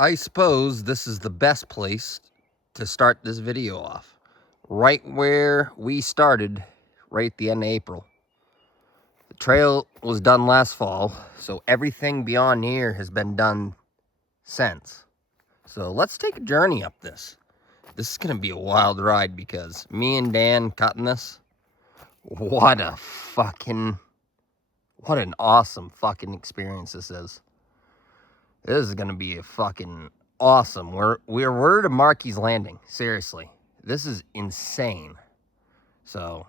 I suppose this is the best place to start this video off. Right where we started, right at the end of April. The trail was done last fall, so everything beyond here has been done since. So let's take a journey up this. This is going to be a wild ride because me and Dan cutting this, what an awesome fucking experience this is. This is gonna be a fucking awesome. We're to Marquis Landing. Seriously, this is insane. So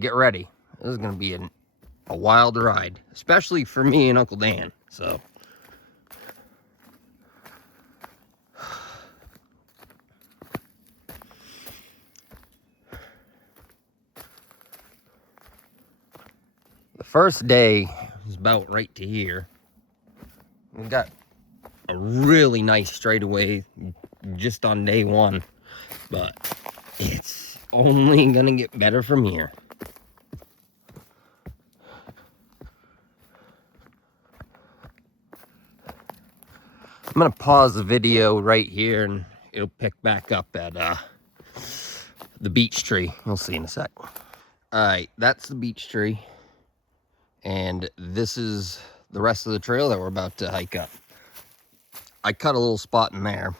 get ready. This is gonna be a wild ride, especially for me and Uncle Dan. So the first day was about right to here. We got a really nice straightaway just on day one, but it's only gonna get better from here. I'm gonna pause the video right here and it'll pick back up at the beech tree. You'll see in a sec. All right, that's the beech tree, and this is the rest of the trail that we're about to hike up. I cut a little spot in there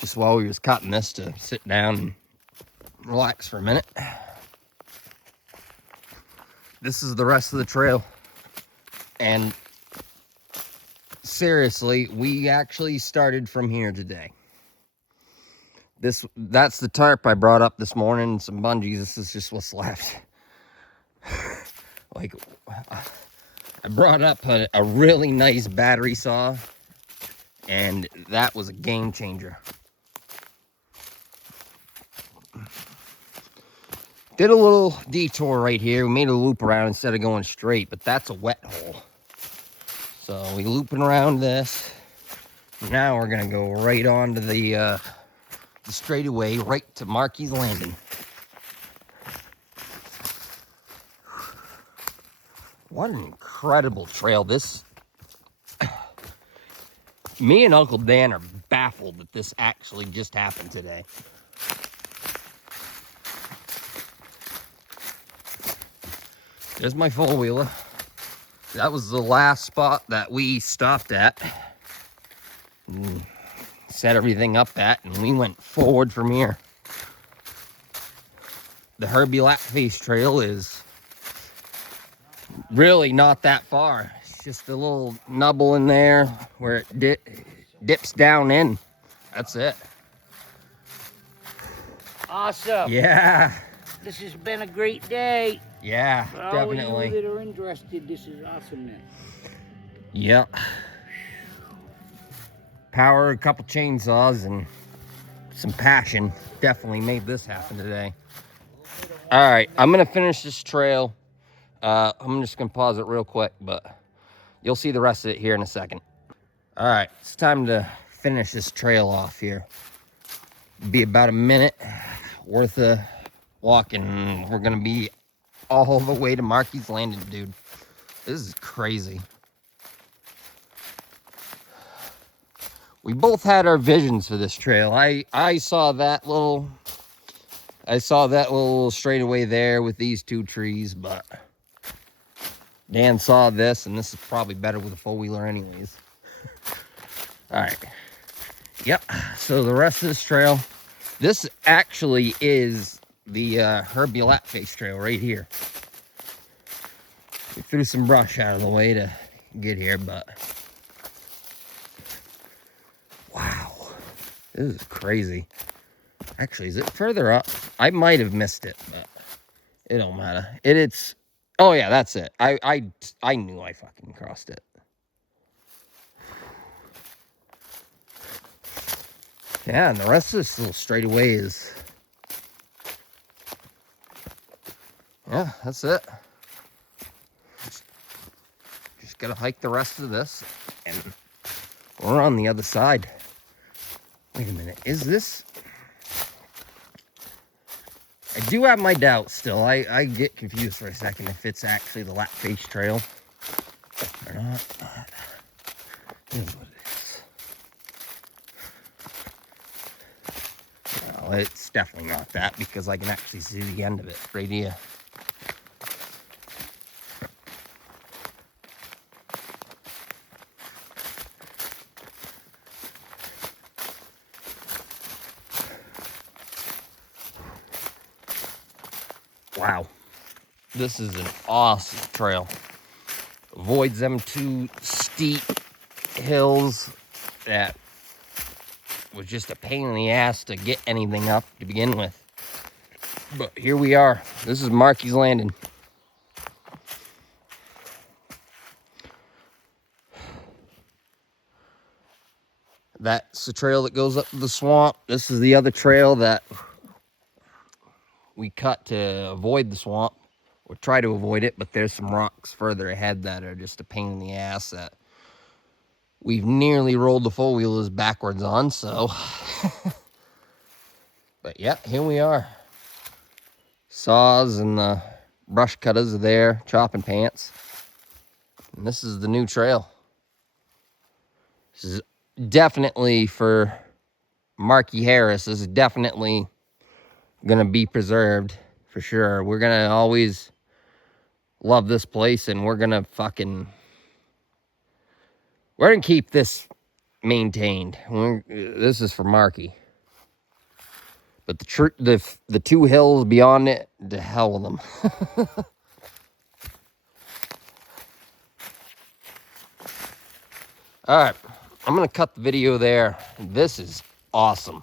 just while we was cutting this to sit down and relax for a minute. This is the rest of the trail, and seriously, we actually started from here today. That's the tarp I brought up this morning and some bungees. This is just what's left. Like, I brought up a really nice battery saw, and that was a game changer. Did a little detour right here. We made a loop around instead of going straight, but that's a wet hole. So we looping around this. Now we're gonna go right on to the straightaway, right to Marquis Landing. What an incredible trail. Me and Uncle Dan are baffled that this actually just happened today. There's my four-wheeler. That was the last spot that we stopped at and set everything up at, and we went forward from here. The Herbie Lapface Trail is really not that far. It's just a little nubble in there where it dips down in. That's it. Awesome. Yeah. This has been a great day. Yeah, For all definitely. of you that are interested, this is awesomeness. Yep. Power, a couple chainsaws, and some passion definitely made this happen today. All right, I'm gonna finish this trail. I'm just gonna pause it real quick, but you'll see the rest of it here in a second. All right, it's time to finish this trail off here. Be about a minute worth of walking. We're gonna be all the way to Marquis Landing, dude. This is crazy. We both had our visions for this trail. I saw that little straightaway there with these two trees, but Dan saw this, and this is probably better with a four-wheeler anyways. All right. Yep. So the rest of this trail, this actually is the Herbie Lapface Trail right here. We threw some brush out of the way to get here, but wow, this is crazy. Actually, is it further up? I might have missed it, but it don't matter. It's oh yeah, that's it. I knew I fucking crossed it. Yeah, and the rest of this little straightaway is, yeah, that's it. Just gotta hike the rest of this, and we're on the other side. Wait a minute, is this? I do have my doubts still. I get confused for a second if it's actually the Lapface Trail or not. Here's what it is. Well, it's definitely not that because I can actually see the end of it right here. Wow. This is an awesome trail. Avoids them two steep hills that was just a pain in the ass to get anything up to begin with. But here we are. This is Marky's Landing. That's the trail that goes up to the swamp. This is the other trail that we cut to avoid the swamp, or try to avoid it, but there's some rocks further ahead that are just a pain in the ass that we've nearly rolled the four-wheelers backwards on, so. But yeah, here we are. Saws and the brush cutters are there, chopping pants. And this is the new trail. This is definitely for Marky Harris. This is definitely gonna be preserved for sure. We're gonna always love this place, and we're gonna keep this maintained. This is for Marky. But the two hills beyond it, to hell with them. All right, I'm gonna cut the video there. This is awesome.